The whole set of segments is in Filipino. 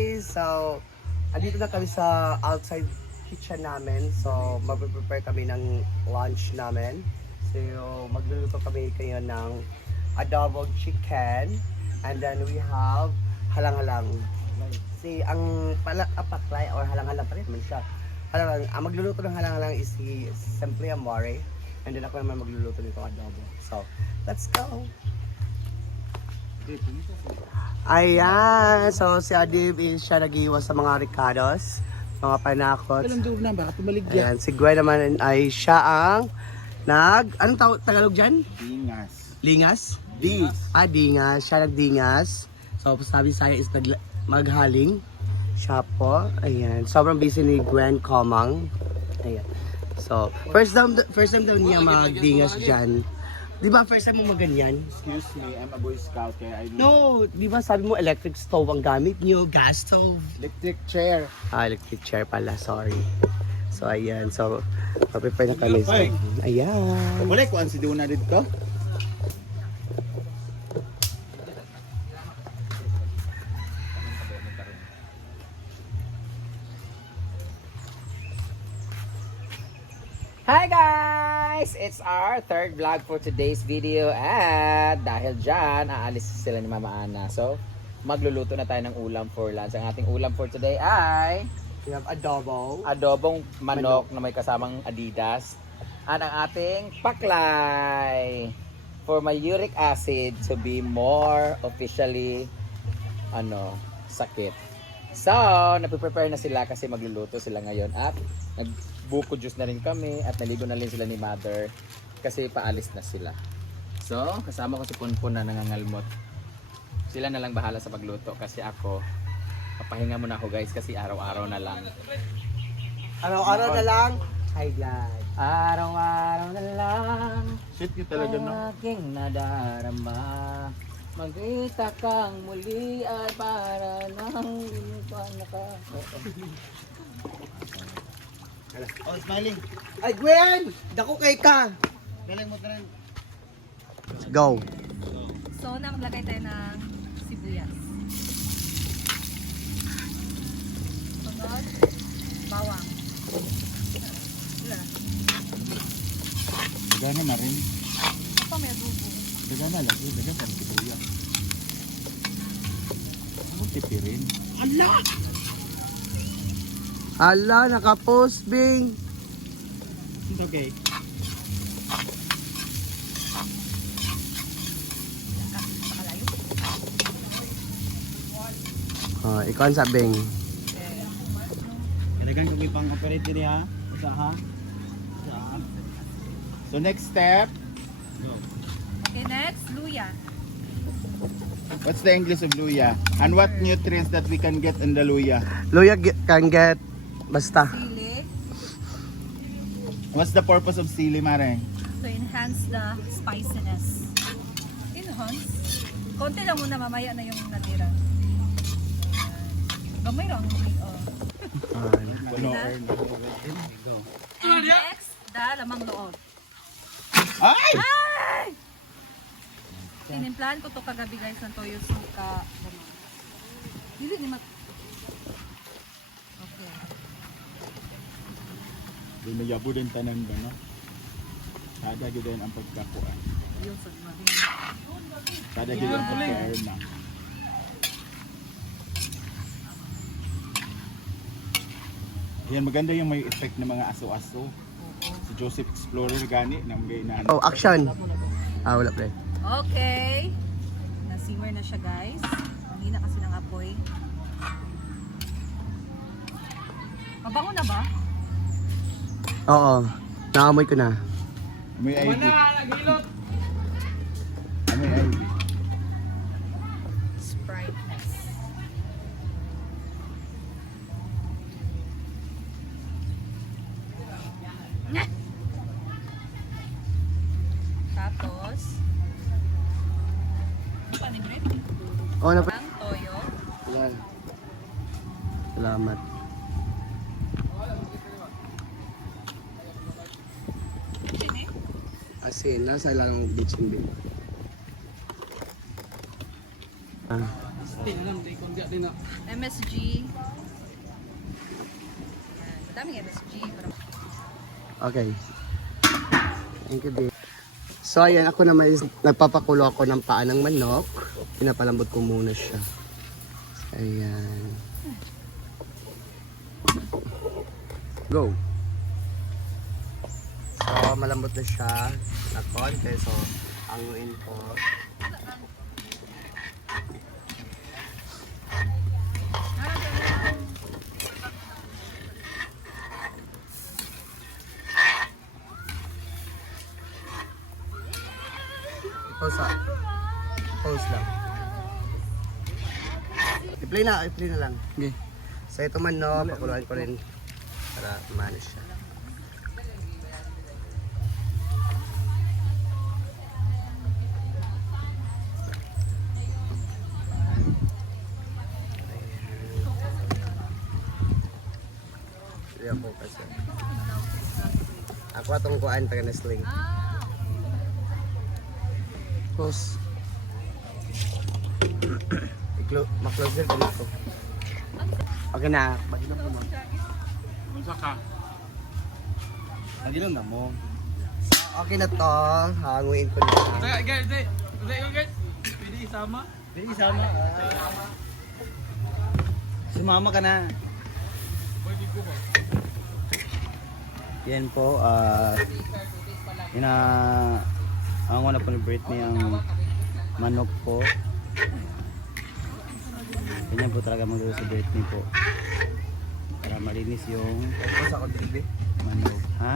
guys! So, andito na kami sa outside kitchen namin. So, mag-prepare kami ng lunch namin. So, magluluto kami kayo ng adobo chicken. And then we have halang-halang. Ang paklay or halang-halang pa rin naman siya. Ang magluluto ng halang-halang is si Simply Amore. And then ako naman magluluto nito adobo. So, let's go! Ayan, so si Adib is siya nag-iwas sa mga ricados, mga panakot. Walang doon na, baka tumaligya. Ayan, si Gwen naman ay siya ang anong Tagalog dyan? Dingas. Lingas? Dingas. Dingas. Siya nagdingas. So, sabi saya is maghaling. Siya po. Ayan, sobrang busy ni Gwen Comang. Ayan. So, first time daw niya magdingas dyan. Di ba first time mo maganyan? Excuse me, I'm a Boy Scout kaya I No, know. di ba sabi mo electric stove ang gamit niyo, gas stove? Electric chair. Electric chair pala, sorry. So ayan, so prepare na kami. So, ayan. Wala ko ang si Duna dito. Hi guys! It's our third vlog for today's video at dahil dyan, aalis sila ni Mama Ana. So, magluluto na tayo ng ulam for lunch. Ang ating ulam for today ay We have adobo. adobong manok na may kasamang Adidas. At ang ating paklay for my uric acid to be more officially sakit. So, napiprepare na sila kasi magluluto sila ngayon at buko juice na rin kami at naligo na rin sila ni Mother kasi paalis na sila. So, kasama ko si Punpun na nangangalmot. Sila na lang bahala sa pagluto kasi ako, papahinga muna ako guys kasi araw-araw na lang. Araw-araw na lang, high blood. Araw-araw na lang Shit you talaga no. aking nadarama. Magkita kang muli ay para nang limutan na ka. Oh, smiling. Ay, Gwen! Dako kay ka! Galing mo tayo. Go! So, naglagay tayo ng sibuyas. Sunod, bawang. Dagana na rin. Ito may adobo. Dagana lagi. Dagana sa kibuya. Ano tipirin? Ala, nakapost, Bing! It's okay. Pakalayo. Ikaw ang sabing. Kailangan kong ipang-operate din ha. Usaha. So next step. Okay, next, luya. What's the English of luya? And what nutrients that we can get in the luya? Luya can get, basta. Sili, What's the purpose of sili, Mareng? to enhance the spiciness. Enhance? Konti lang muna, mamaya na yung natira. Gamay lang. No. And next, the lamang loob. Ay! Ay! Tinimplahan ko to kagabi guys ng toyo suka. Dili ni mat. Okay. Doon na yabo din tanan ba, no? Kada gid ang pagkakuan. Yung sa mabing. Kada gid ang pagka-earn na. Yan, maganda yung may effect ng mga aso-aso. Si Joseph Explorer gani nang gayna. Oh, action! Wala pre. Okay. Na-simmer na siya guys. Kanina kasi ng apoy. Mabango na ba? Oo, naamoy ko na. May ID. May ID. Sprite. Tapos, panibrit. Oh, na Ang toyo. Salamat. Sini. Kasi nasa lang kitchen din. MSG. Daming MSG. Okay. Thank you, babe. So, ayan, ako naman is nagpapakulo ako ng paa ng manok. Pinapalambot ko muna siya. Ayan. Go! So, malambot na siya na konti. So, anguin ko. Pause lang. I-play na lang. Okay. So ito man no, pakuluan ko rin para umano siya. Ayan po kasi. Ako atong kuan taga na sling. Close. Ma-closer ko na ito. Okay na. Maginom mo mo. Unsa ka? Maginom na mo. Okay na to. Hanguin ko na. Guys. Pwede isama? Pwede isama. Sumama ka na. Pwede ko ba? Yan po, ang na po ni Britney ang manok po. Ganyan po talaga magluto si Britney po. Para malinis yung Tapos ako dili. manok. Ha?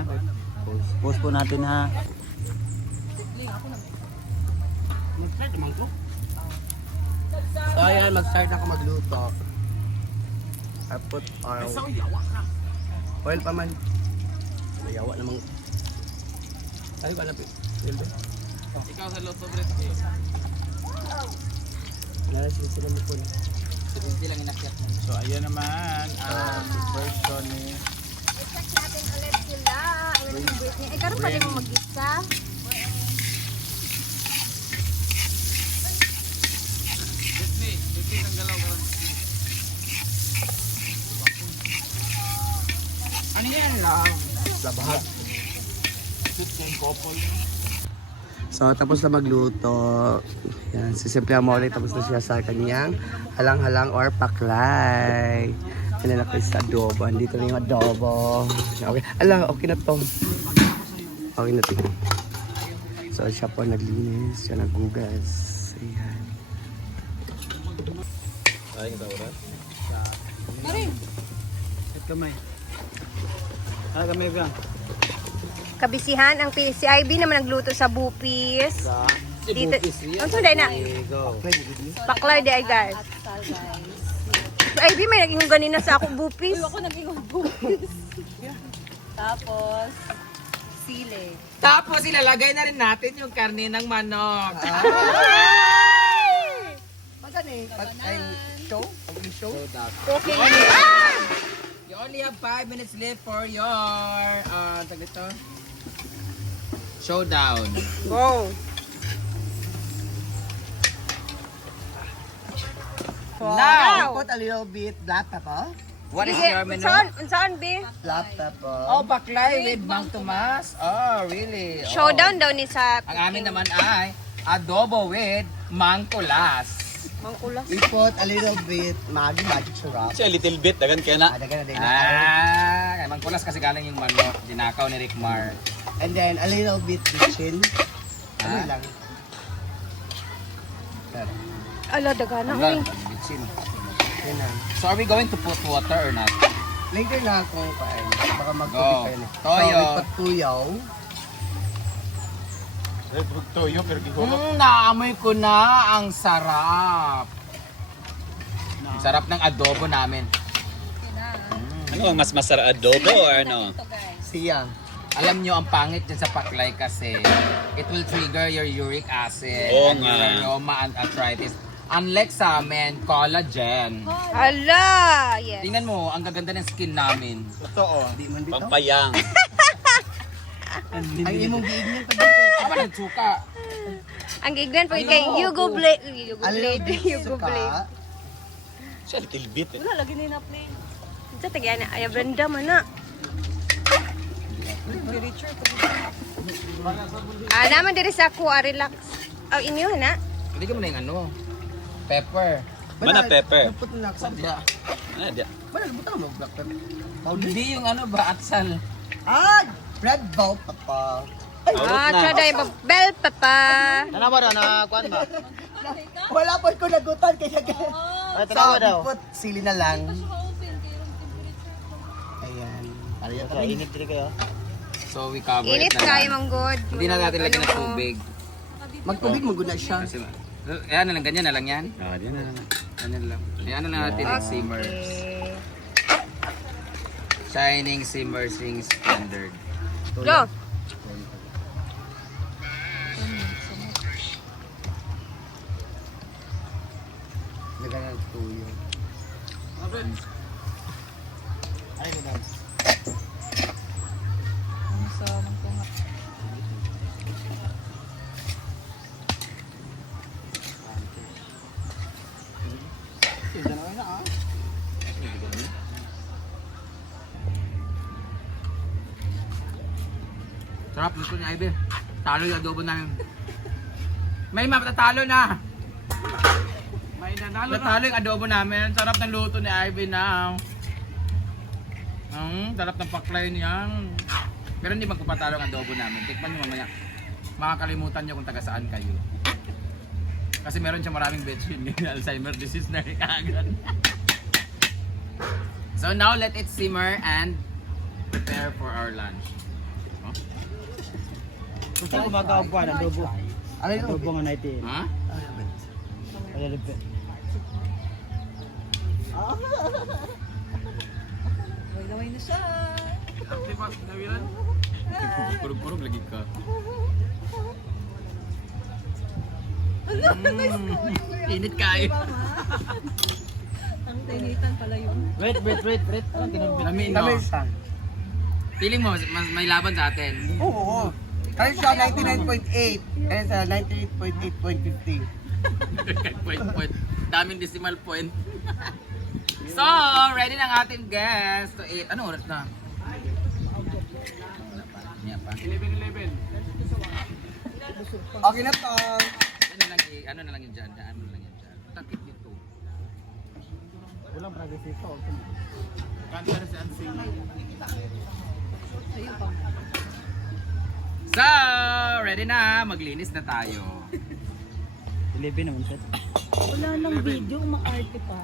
Post po natin ha. So ayan, mag-start ako magluto. I put oil. Oil pa man. Yawa namang. Tayo ba na pi? Ikaw sa loto bread. Narasin sila mo po. So ayan naman ang version ni Check natin ulit sila. Ulit si Britney. Eh, karoon pa rin mo mag-isa. Disney ang galaw karon. Ano yan lang? Labahat. So tapos na magluto. Yan, sisimple mo ulit tapos na siya sa kanyang halang-halang or paklay. Yan na ako sa adobo. Andito na yung adobo. Okay. Ala, okay na to. Okay na to. So siya po naglinis. Siya naggugas. Ayan. Kamay. Ano kamay ba? Kabisihan ang si Ivy naman nagluto sa bupis. Dito. Ang sunday na. Go. Baklay di ay guys. Si Ivy may naging ganina sa akong bupis. Ako naging bupis. Tapos, sili. Tapos ilalagay na rin natin yung karne ng manok. Pagkani? Pag-ay show? Pag-show? Okay. You only have 5 minutes left for your showdown. Wow. Now, Put a little bit black pepper. what is Sige, your menu? Saan, Bi? Black pepper. Oh, baklay with Mang Tomas. Oh, really? Oh. Showdown daw ni sa Ang amin naman ay adobo with Mang Kulas. Mangkulas. We put a little bit magic syrup. Siya little bit dagan kaya na. Dagan na din. Kay Mang Kulas kasi galing yung manok. Dinakaw ni Rickmar. And then a little bit bitchin. Ano Ah. lang? Pero, Ala, dagana. Hanggang, Uy. bitchin. yun lang. So are we going to put water or not? Later na kung paano. Baka Go. mag-cookie pa yun eh. Toyo. So, we put tuyaw. Toyo pero gihulog. Naamoy ko na ang sarap. Ang sarap ng adobo namin. Ano ang mas masarap adobo o ano? Ito guys. Siya. Alam nyo, ang pangit dyan sa paklay kasi it will trigger your uric acid Oo and nga. your rheuma and arthritis. Unlike sa amin, collagen. Ala, yes. Tingnan mo, ang gaganda ng skin namin. Totoo. Di man dito. Pampayang. Ang imong giignan pa dito. Apa ng suka? Ang gignan po kay Hugo Blade. Hugo A little Blade. bit Hugo suka. Blade. Siya little bit eh. Wala, lagi na yung play. Ito, tagyan na. Ay, Brenda man na. Temperature. Naman diri sa kuha, relax. Oh, inyo na. Hindi ka mo na yung ano, pepper. Mana pepper? Lupot na ako. Sadya. Ano dia? Wala, lupot mo black pepper. Hindi yung ano ba, atsal. Ah! Red bell papa. Traday ba? Bell papa. Ano ba na kuan ba? Wala po ko nagutan kaya Ay, tanawa daw. lupot, sili na lang. Ayan. Ano yan? Sa init diri kayo. So we cover Init it na kayo, lang. manggod. Hindi na natin lagyan ng Ano? tubig. Magtubig mo guna siya. Kasi, ayan na lang, ganyan na lang yan. Ah, diyan na lang. Ganyan lang. Ayan na lang natin yung simmers. Okay. Shining Simmering Standard. Go. Lagyan ng tuyo. Ay, madam. Sarap nito ni Ivy. Talo yung adobo namin. May matatalo na. May nanalo na. Natalo yung adobo namin. Sarap ng luto ni Ivy na. Sarap ng paklay niyan. Pero hindi magpapatalo ang adobo namin. Tikman nyo mamaya. Makakalimutan nyo kung taga saan kayo. Kasi meron siya maraming betchin. Alzheimer disease na rin agad. So now let it simmer and prepare for our lunch. Kung saan kumakaw pa ng adobo. Ano yun? Adobo nga natin. Ha? Ay, lipit. Laway na siya. Kurog-kurog lagi ka. Init kayo. Ang tinitan pala yun. Wait. Ano kinabit? Lamin no. Kami siya. Feeling mo, mas may laban sa atin. Oo. Kaya siya 99.8. Kaya sa 98.8.50. point. Daming decimal point. So, ready na ang ating guest to eat. Ano oras na? Yan pa. 11:11. Okay na to. Ano na lang yun dyan? Ano na lang yun dyan? Takip nito. Walang pragasito. Kanta na si Ansing. So, ready na. Maglinis na tayo. 11 naman siya. Wala nang video, umaarte pa.